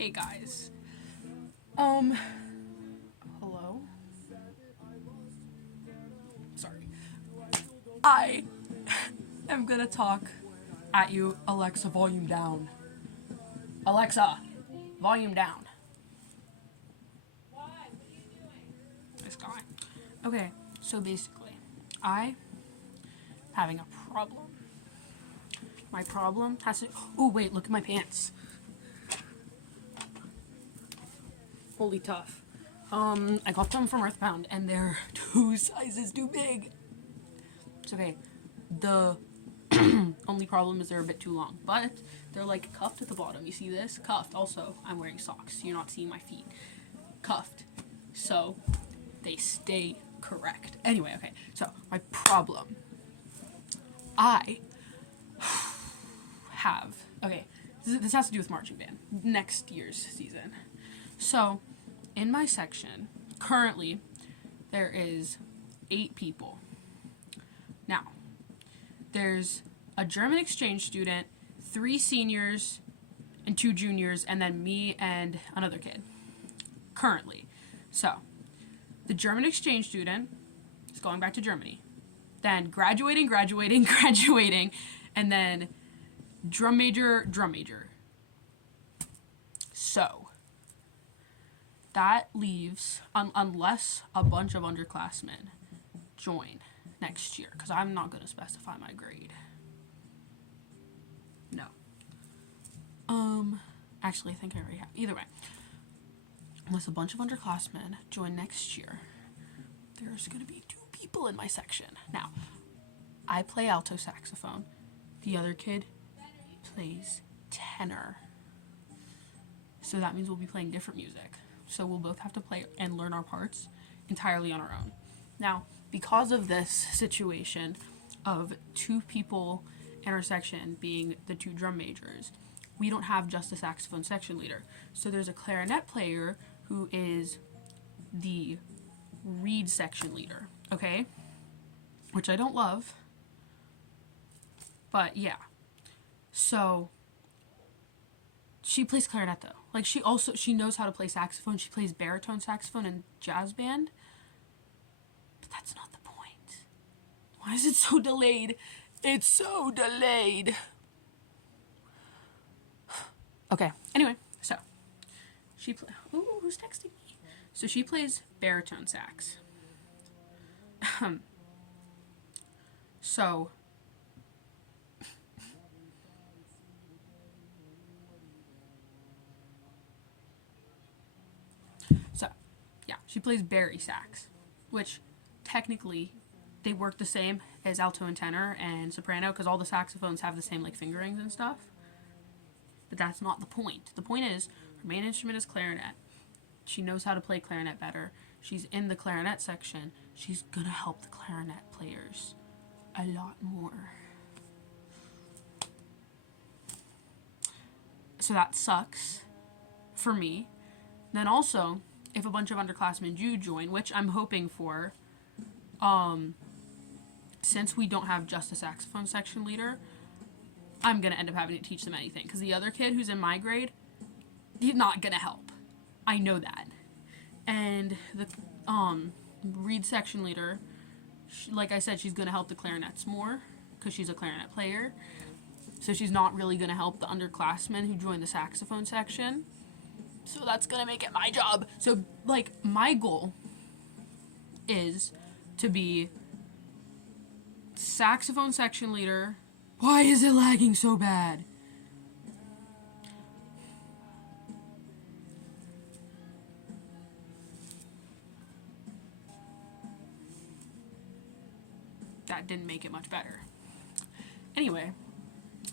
Hey guys. Hello? Sorry. I am gonna talk at you. Alexa, volume down. Alexa, volume down. This guy. Okay, so basically, I having a problem. My problem has to. Oh wait, look at my pants. Holy tough. I got them from Earthbound and they're 2 sizes too big. It's okay. The only problem is they're a bit too long, but they're like cuffed at the bottom. You see this? Cuffed. Also, I'm wearing socks. You're not seeing my feet. Cuffed. So they stay correct. Anyway, okay. So my problem. I have. Okay. This has to do with marching band. Next year's season. So, in my section, currently, there is 8 people. Now, there's a German exchange student, 3 seniors, and 2 juniors, and then me and another kid. Currently. So, the German exchange student is going back to Germany. Then graduating, and then drum major. So, that leaves, unless a bunch of underclassmen join next year, because I'm not going to specify my grade. No. Actually, I think I already have. Either way, unless a bunch of underclassmen join next year, there's going to be 2 people in my section. Now, I play alto saxophone. The other kid plays tenor. So that means we'll be playing different music. So we'll both have to play and learn our parts entirely on our own. Now, because of this situation of 2 people in our section being the 2 drum majors, we don't have just a saxophone section leader. So there's a clarinet player who is the reed section leader, okay? Which I don't love. But yeah. So she plays clarinet though. Like she knows how to play saxophone. She plays baritone saxophone in jazz band. But that's not the point. Why is it so delayed? It's so delayed. Okay. Anyway, so ooh, who's texting me? So she plays baritone sax. So yeah, she plays bari sax, which technically they work the same as alto and tenor and soprano because all the saxophones have the same like fingerings and stuff. But that's not the point. The point is her main instrument is clarinet. She knows how to play clarinet better. She's in the clarinet section. She's gonna help the clarinet players a lot more. So that sucks for me. Then also, if a bunch of underclassmen do join, which I'm hoping for, since we don't have just a saxophone section leader, I'm going to end up having to teach them anything. Because the other kid who's in my grade, he's not going to help. I know that. And the reed section leader, like I said, she's going to help the clarinets more, because she's a clarinet player. So she's not really going to help the underclassmen who join the saxophone section. So that's going to make it my job. So, like, my goal is to be saxophone section leader. Why is it lagging so bad? That didn't make it much better. Anyway,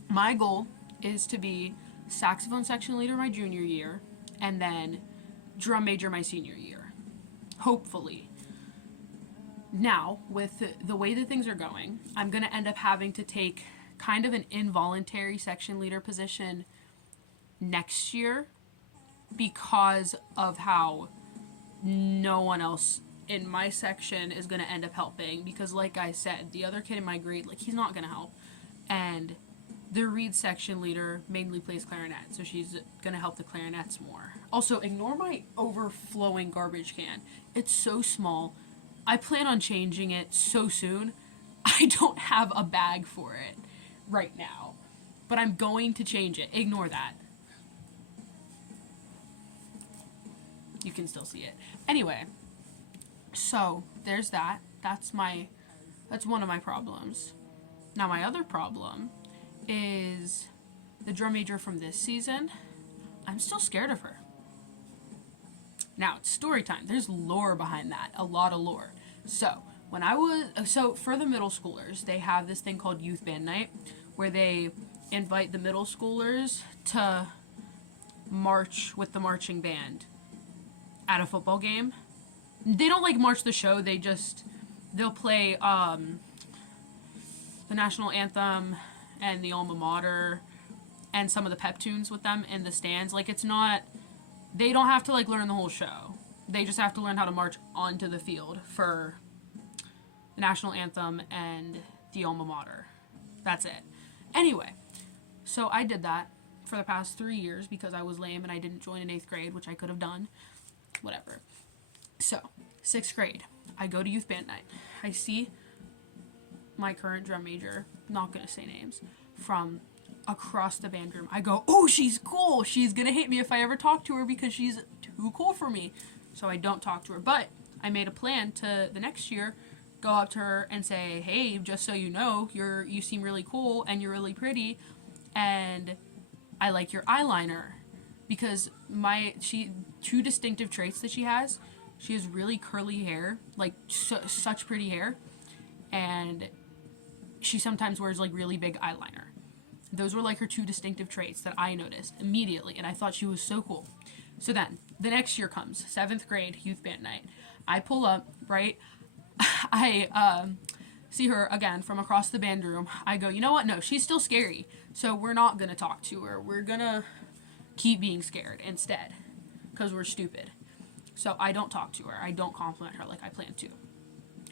my goal is to be saxophone section leader my junior year, and then drum major my senior year. Hopefully. Now, with the way that things are going, I'm going to end up having to take kind of an involuntary section leader position next year because of how no one else in my section is going to end up helping. Because like I said, the other kid in my grade, like, he's not going to help. And the reed section leader mainly plays clarinet, so she's gonna help the clarinets more. Also, ignore my overflowing garbage can. It's so small. I plan on changing it so soon. I don't have a bag for it right now, but I'm going to change it. Ignore that. You can still see it. Anyway, so there's that. That's one of my problems. Now my other problem is the drum major from this season. I'm still scared of her. Now it's story time. There's lore behind that. A lot of lore. So for the middle schoolers, they have this thing called youth band night where they invite the middle schoolers to march with the marching band at a football game. They don't like march the show. They'll play the national anthem and the alma mater and some of the pep tunes with them in the stands. Like, it's not, they don't have to like learn the whole show. They just have to learn how to march onto the field for the national anthem and the alma mater. That's it. Anyway, so I did that for the past 3 years because I was lame and I didn't join in 8th grade, which I could have done. Whatever. So, 6th grade, I go to youth band night. I see my current drum major, not gonna say names, from across the band room. I go, oh, she's cool. She's gonna hate me if I ever talk to her because she's too cool for me. So I don't talk to her. But I made a plan to the next year go up to her and say, hey, just so you know, you seem really cool and you're really pretty and I like your eyeliner. Because two distinctive traits that she has really curly hair, like such pretty hair, and she sometimes wears like really big eyeliner. Those were like her two distinctive traits that I noticed immediately, and I thought she was so cool. So then the next year comes, 7th grade youth band night. I pull up, right? I see her again from across the band room. I go, you know what? No, she's still scary, so we're not gonna talk to her. We're gonna keep being scared instead because we're stupid. So I don't talk to her. I don't compliment her like I planned to.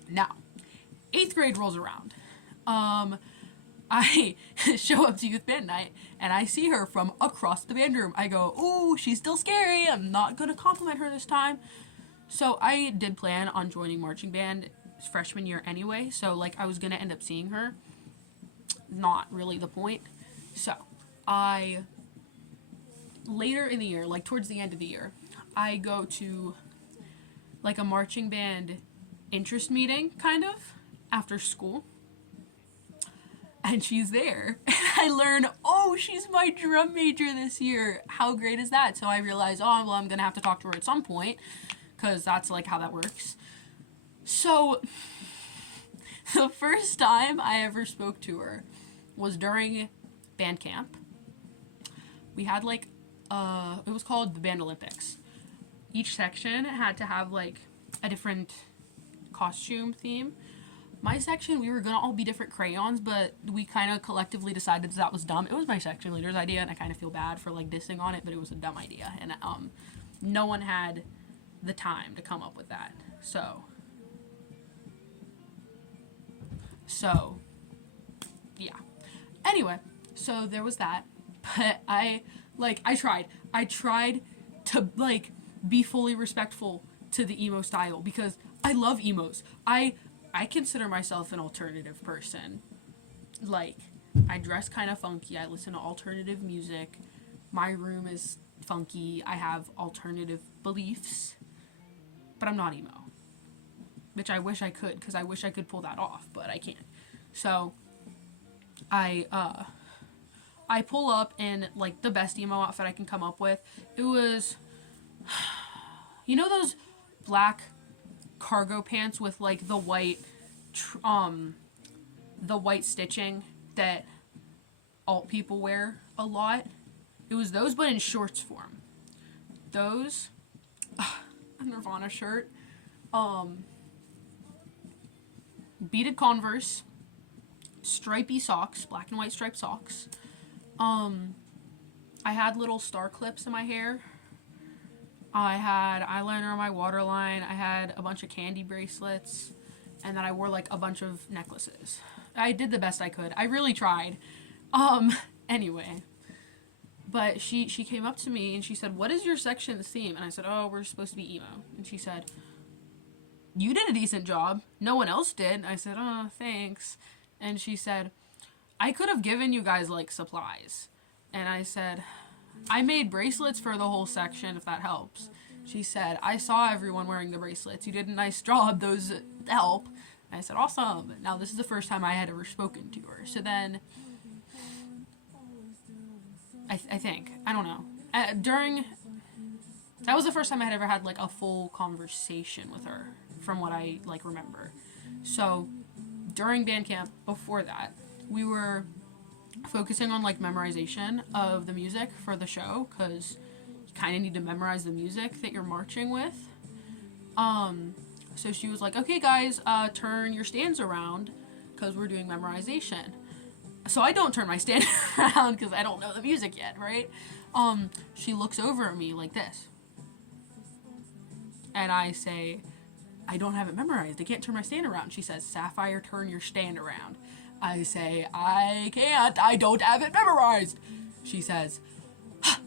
Now, 8th grade rolls around. I show up to youth band night and I see her from across the band room. I go, ooh, she's still scary. I'm not going to compliment her this time. So I did plan on joining marching band freshman year anyway. So like I was going to end up seeing her. Not really the point. So later in the year, like towards the end of the year, I go to like a marching band interest meeting kind of after school. And she's there. And I learn, oh, she's my drum major this year. How great is that? So I realize, oh, well, I'm going to have to talk to her at some point because that's like how that works. So the first time I ever spoke to her was during band camp. We had like, it was called the Band Olympics. Each section had to have like a different costume theme. My section, we were gonna all be different crayons, but we kind of collectively decided that was dumb. It was my section leader's idea, and I kind of feel bad for like dissing on it, but it was a dumb idea, and no one had the time to come up with that. So yeah. Anyway, so there was that, but I tried to like be fully respectful to the emo style because I love emos. I consider myself an alternative person. Like, I dress kind of funky. I listen to alternative music. My room is funky. I have alternative beliefs. But I'm not emo. Which I wish I could, because I wish I could pull that off, but I can't. So, I pull up in, like, the best emo outfit I can come up with. It was, you know those black cargo pants with like the white stitching that alt people wear a lot? It was those, but in shorts form. Those, a Nirvana shirt, beaded Converse, stripy socks, black and white striped socks. I had little star clips in my hair. I had eyeliner on my waterline. I had a bunch of candy bracelets. And then I wore like a bunch of necklaces. I did the best I could. I really tried. Anyway, but she came up to me and she said, "What is your section's theme?" And I said, "Oh, we're supposed to be emo." And she said, "You did a decent job. No one else did." And I said, "Oh, thanks." And she said, "I could have given you guys like supplies." And I said, "I made bracelets for the whole section, if that helps." She said, "I saw everyone wearing the bracelets. You did a nice job. Those help." And I said, "Awesome." Now, this is the first time I had ever spoken to her. So then, I think, I don't know. That was the first time I had ever had, like, a full conversation with her, from what I, like, remember. So, during band camp, before that, we were focusing on, like, memorization of the music for the show, because you kind of need to memorize the music that you're marching with. So she was like, "Okay, guys, turn your stands around, because we're doing memorization." So I don't turn my stand around, because I don't know the music yet, right? She looks over at me like this. And I say, "I don't have it memorized. I can't turn my stand around." She says, "Sapphire, turn your stand around." I say, "I can't. I don't have it memorized." She says,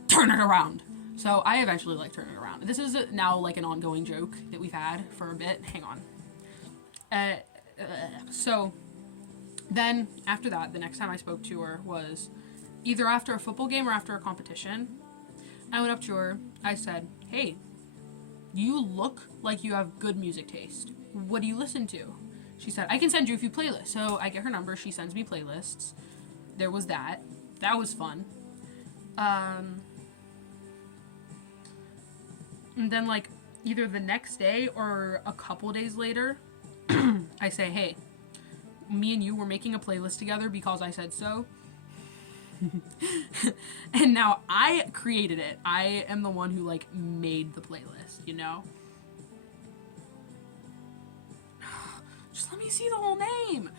"Turn it around." So I eventually like turn it around. This is now like an ongoing joke that we've had for a bit. Hang on. So then after that, the next time I spoke to her was either after a football game or after a competition. I went up to her. I said, "Hey, you look like you have good music taste. What do you listen to?" She said, "I can send you a few playlists." So I get her number. She sends me playlists. There was that. That was fun. And then, like, either the next day or a couple days later, I say, "Hey, me and you were making a playlist together because I said so." And now I created it. I am the one who, like, made the playlist, you know? Just let me see the whole name.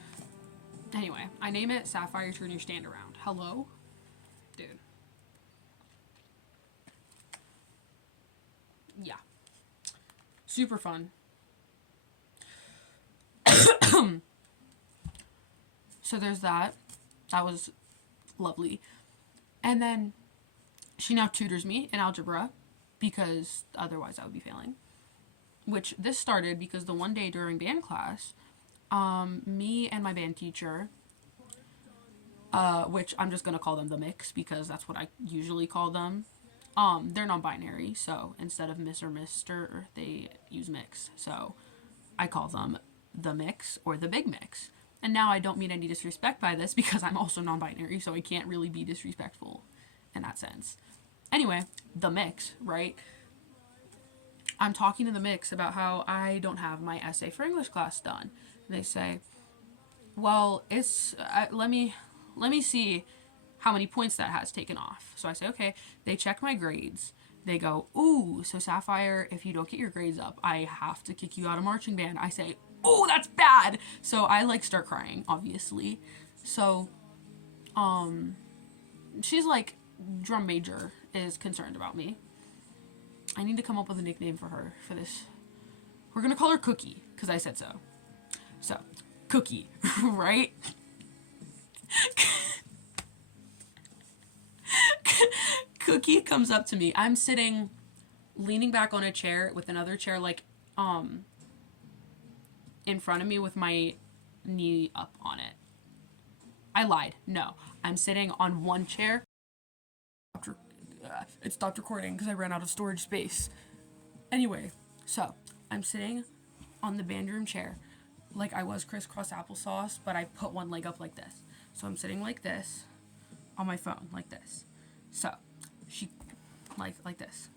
Anyway, I name it Sapphire, Turn Your Stand Around. Hello? Dude. Yeah. Super fun. So there's that. That was lovely. And then she now tutors me in algebra, because otherwise I would be failing. Which this started because the one day during band class, me and my band teacher, which I'm just going to call them the mix because that's what I usually call them. They're non-binary, so instead of Miss or Mr., they use mix. So I call them the mix or the big mix. And now I don't mean any disrespect by this because I'm also non-binary, so I can't really be disrespectful in that sense. Anyway, the mix, right? I'm talking to the mix about how I don't have my essay for English class done. And they say, "Well, it's let me see how many points that has taken off." So I say, "Okay." They check my grades. They go, "Ooh, so Sapphire, if you don't get your grades up, I have to kick you out of marching band." I say, "Oh, that's bad." So I like start crying, obviously. So, she's like, drum major is concerned about me. I need to come up with a nickname for her for this. We're gonna call her Cookie, because I said so. So, Cookie, right? Cookie comes up to me. I'm sitting, leaning back on a chair with another chair, like, in front of me with my knee up on it. I lied. No. I'm sitting on one chair. It stopped recording because I ran out of storage space. Anyway, so I'm sitting on the band room chair like I was crisscross applesauce, but I put one leg up like this. So I'm sitting like this on my phone, like this. So she, like this,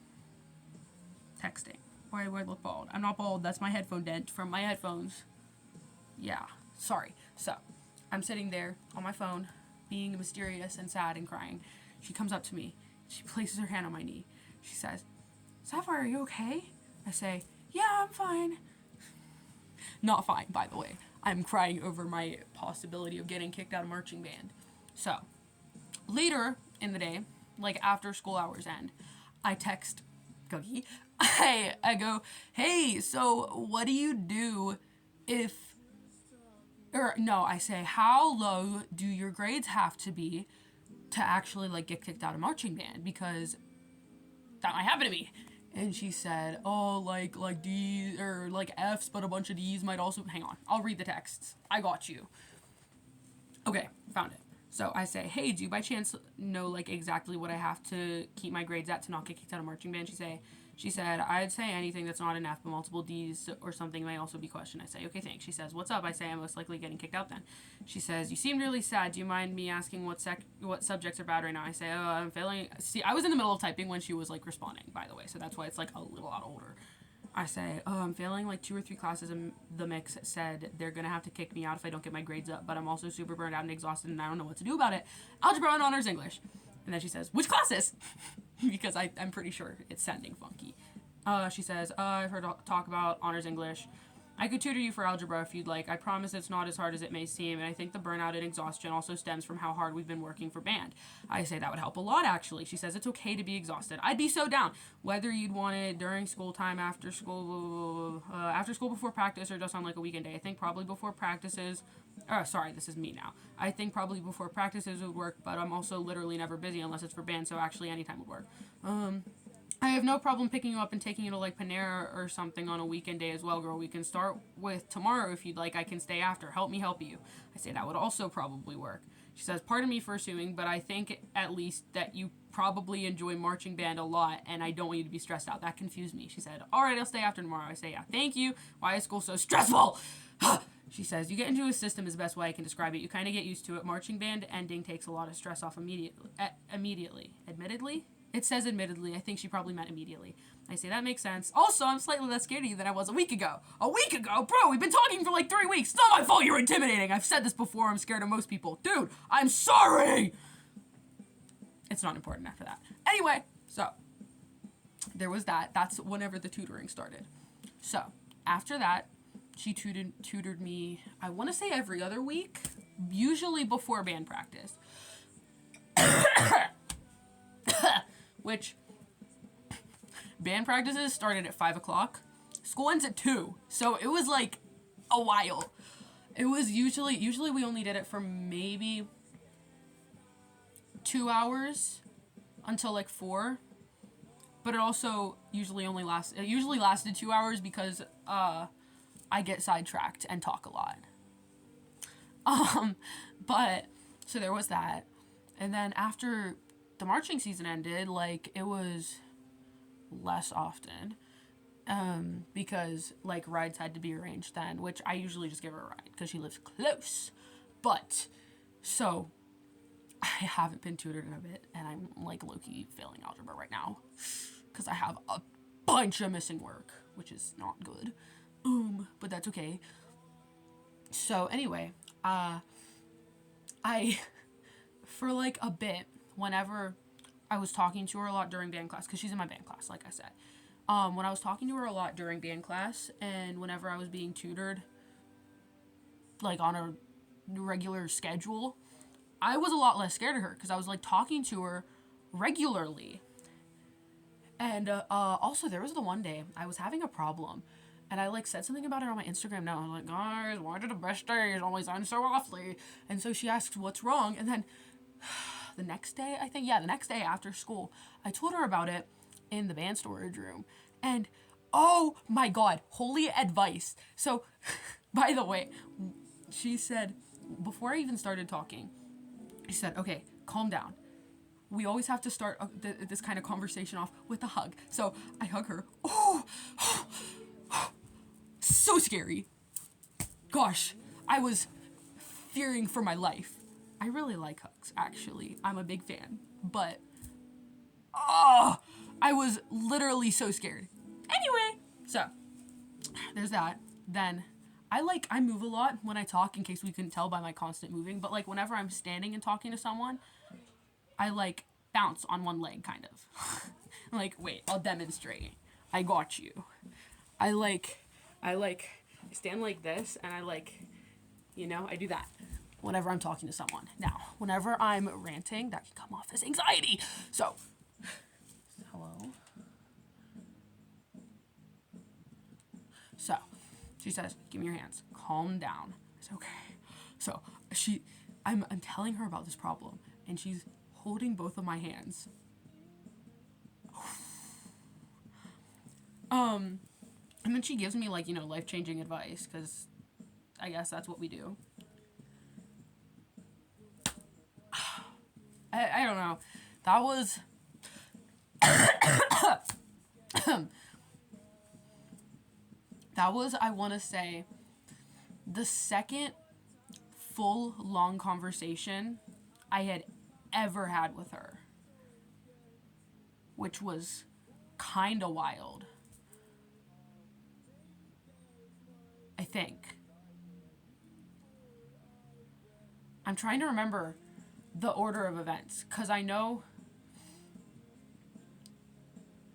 texting. Why do I look bald? I'm not bald. That's my headphone dent from my headphones. Yeah, sorry. So I'm sitting there on my phone, being mysterious and sad and crying. She comes up to me. She places her hand on my knee. She says, "Sapphire, are you okay?" I say, "Yeah, I'm fine." Not fine, by the way. I'm crying over my possibility of getting kicked out of marching band. So, later in the day, like after school hours end, I text Cookie. I go, "Hey, so what do you do if..." Or no, I say, "How low do your grades have to be to actually like get kicked out of marching band because that might happen to me. And she said, oh, like D's or like F's, but a bunch of D's might also. Hang on, I'll read the texts. I got you. Okay, found it. So I say, hey, do you by chance know like exactly what I have to keep my grades at to not get kicked out of marching band? She said, I'd say anything that's not an F, but multiple D's or something may also be questioned. I say, okay, thanks. She says, what's up? I say, I'm most likely getting kicked out then. She says, you seem really sad. Do you mind me asking what subjects are bad right now? I say, oh, I'm failing. See, I was in the middle of typing when she was like responding, by the way, so that's why it's like a little lot older. I say, oh, I'm failing like 2 or 3 classes, and the mix said they're going to have to kick me out if I don't get my grades up, but I'm also super burned out and exhausted, and I don't know what to do about it. Algebra and honors English. And then she says, which classes? Because I'm pretty sure it's sounding funky. She says, I've heard talk about honors English. I could tutor you for algebra if you'd like. I promise it's not as hard as it may seem, and I think the burnout and exhaustion also stems from how hard we've been working for band. I say that would help a lot, actually. She says it's okay to be exhausted. I'd be so down. Whether you'd want it during school time, after school before practice, or just on like a weekend day. I think probably before practices. Oh, sorry, this is me now. I think probably before practices would work, but I'm also literally never busy unless it's for band, so actually any time would work. I have no problem picking you up and taking you to like Panera or something on a weekend day as well, girl. We can start with tomorrow if you'd like. I can stay after. Help me help you. I say that would also probably work. She says, pardon me for assuming, but I think at least that you probably enjoy marching band a lot, and I don't want you to be stressed out. That confused me. She said, all right, I'll stay after tomorrow. I say, yeah, thank you. Why is school so stressful? She says, you get into a system is the best way I can describe it. You kind of get used to it. Marching band ending takes a lot of stress off immediately. Admittedly? It says admittedly. I think she probably meant immediately. I say, that makes sense. Also, I'm slightly less scared of you than I was a week ago. A week ago? Bro, we've been talking for like 3 weeks. It's not my fault you're intimidating. I've said this before. I'm scared of most people. Dude, I'm sorry. It's not important after that. Anyway, so there was that. That's whenever the tutoring started. So after that, she tutored me, I want to say every other week, usually before band practice. Which, band practices started at 5 o'clock. School ends at 2. So it was like a while. It was usually we only did it for maybe 2 hours until like 4. But it also usually lasted 2 hours because I get sidetracked and talk a lot. But so there was that. And then after the marching season ended, like it was less often. Because like rides had to be arranged then, which I usually just give her a ride because she lives close. But so I haven't been tutored in a bit, and I'm like low-key failing algebra right now because I have a bunch of missing work, which is not good. But that's okay. So anyway, I for like a bit, whenever I was talking to her a lot during band class, because she's in my band class, like I said. When I was talking to her a lot during band class, and whenever I was being tutored, like on a regular schedule, I was a lot less scared of her because I was like talking to her regularly. And also there was the one day I was having a problem, and I like said something about it on my Instagram now. I'm like, guys, why do the best days always end so awfully? And so she asked what's wrong, and then the next day after school, I told her about it in the band storage room. And oh my god, holy advice. So, by the way, she said, before I even started talking, she said, okay, calm down. We always have to start this kind of conversation off with a hug. So I hug her. Oh, so scary. Gosh, I was fearing for my life. I really like hugs, actually. I'm a big fan. But, I was literally so scared. Anyway, so there's that. Then I move a lot when I talk, in case we couldn't tell by my constant moving. But like whenever I'm standing and talking to someone, I like bounce on one leg, kind of. Like, wait, I'll demonstrate. I got you. I stand like this, and I do that whenever I'm talking to someone. Now, whenever I'm ranting, that can come off as anxiety. So, hello. So, she says, give me your hands. Calm down. I said, okay. So, I'm telling her about this problem, and she's holding both of my hands. And then she gives me, like, you know, life-changing advice, because I guess that's what we do. I don't know. That was... that was, I want to say, the second full, long conversation I had ever had with her. Which was kind of wild. I think. I'm trying to remember the order of events, because I know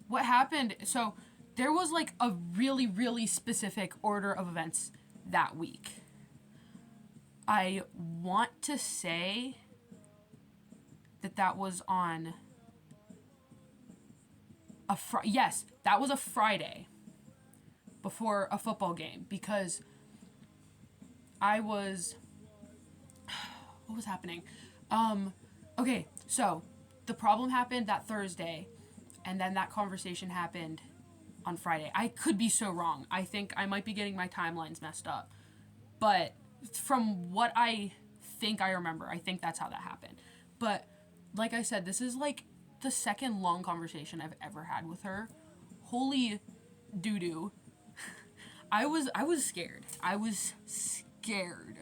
what happened. So there was like a really, really specific order of events that week. I want to say that was on yes, that was a Friday before a football game, because I was... what was happening? Okay, so the problem happened that Thursday, and then that conversation happened on Friday. I could be so wrong. I think I might be getting my timelines messed up. But from what I think I remember, I think that's how that happened. But like I said, this is like the second long conversation I've ever had with her. Holy doo-doo. I was scared. I was scared.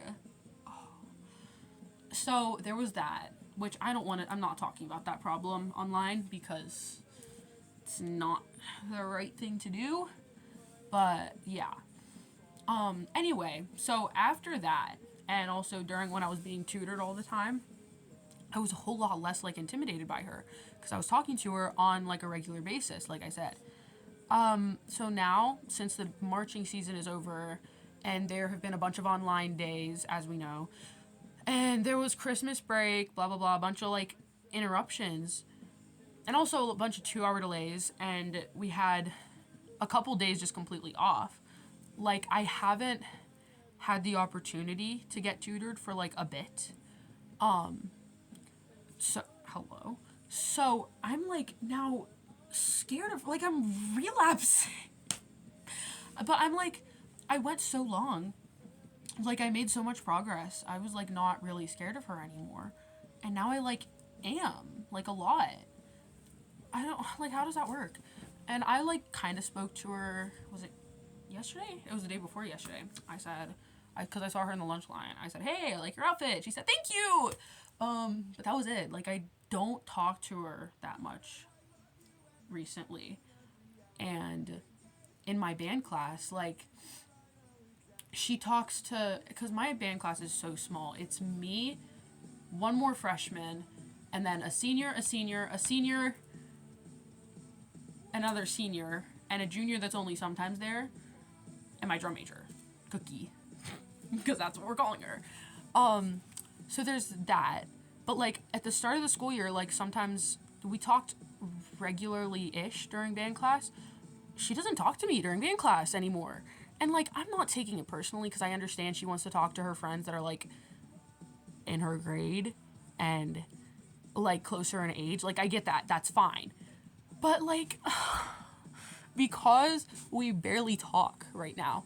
So there was that, which I'm not talking about that problem online, because it's not the right thing to do. But yeah. Anyway, so after that, and also during when I was being tutored all the time, I was a whole lot less, like, intimidated by her, because I was talking to her on, like, a regular basis, like I said. So now, since the marching season is over, and there have been a bunch of online days, as we know, and there was Christmas break, blah, blah, blah, a bunch of, like, interruptions, and also a bunch of 2-hour delays, and we had a couple days just completely off. Like, I haven't had the opportunity to get tutored for, like, a bit. So, hello. So, I'm, like, now scared of, like, I'm relapsing. But I'm, like, I went so long. Like, I made so much progress. I was, like, not really scared of her anymore. And now I, like, am. Like, a lot. I don't, like, how does that work? And I, like, kind of spoke to her, was it yesterday? It was the day before yesterday. I said, because I saw her in the lunch line. I said, hey, I like your outfit. She said, thank you. But that was it. Like, I don't talk to her that much recently. And in my band class, like, she talks to, because my band class is so small. It's me, one more freshman, and then a senior, another senior, and a junior that's only sometimes there, and my drum major, Cookie, because that's what we're calling her. So there's that. But, like, at the start of the school year, like, sometimes we talked regularly-ish during band class. She doesn't talk to me during band class anymore. And, like, I'm not taking it personally, because I understand she wants to talk to her friends that are, like, in her grade and, like, closer in age. Like, I get that. That's fine. But, like, because we barely talk right now,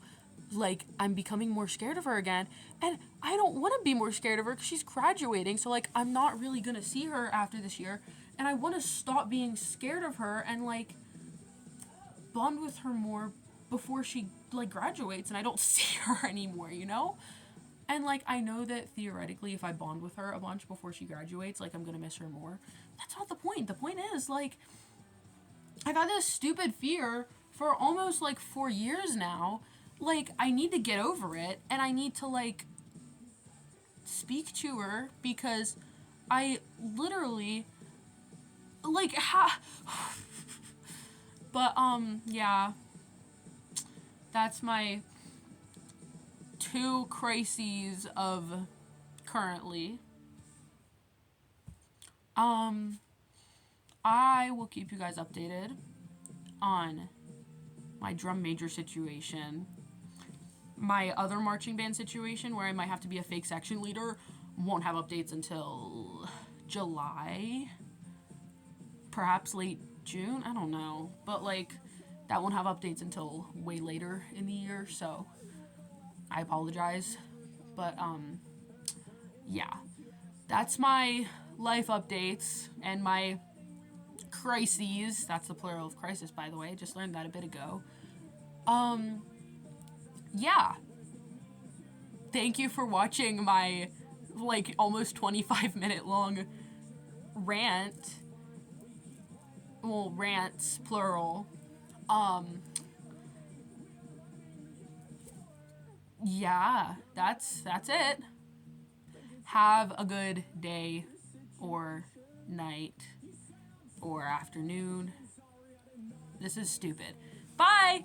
like, I'm becoming more scared of her again, and I don't want to be more scared of her because she's graduating, so, like, I'm not really going to see her after this year, and I want to stop being scared of her and, like, bond with her more before she, like, graduates and I don't see her anymore, you know? And, like, I know that theoretically if I bond with her a bunch before she graduates, like, I'm going to miss her more. That's not the point. The point is, like, I've had this stupid fear for almost, like, 4 years now. Like, I need to get over it, and I need to, like, speak to her, because I literally, like, but, yeah, that's my 2 crises of currently. I will keep you guys updated on my drum major situation. My other marching band situation, where I might have to be a fake section leader, won't have updates until July, perhaps late June, I don't know. But like that won't have updates until way later in the year, so I apologize. But yeah. That's my life updates and my crises. That's the plural of crisis, by the way. Just learned that a bit ago. Yeah. Thank you for watching my like almost 25-minute long rant. Well, rants plural. Yeah, that's it. Have a good day or night or afternoon. This is stupid. Bye!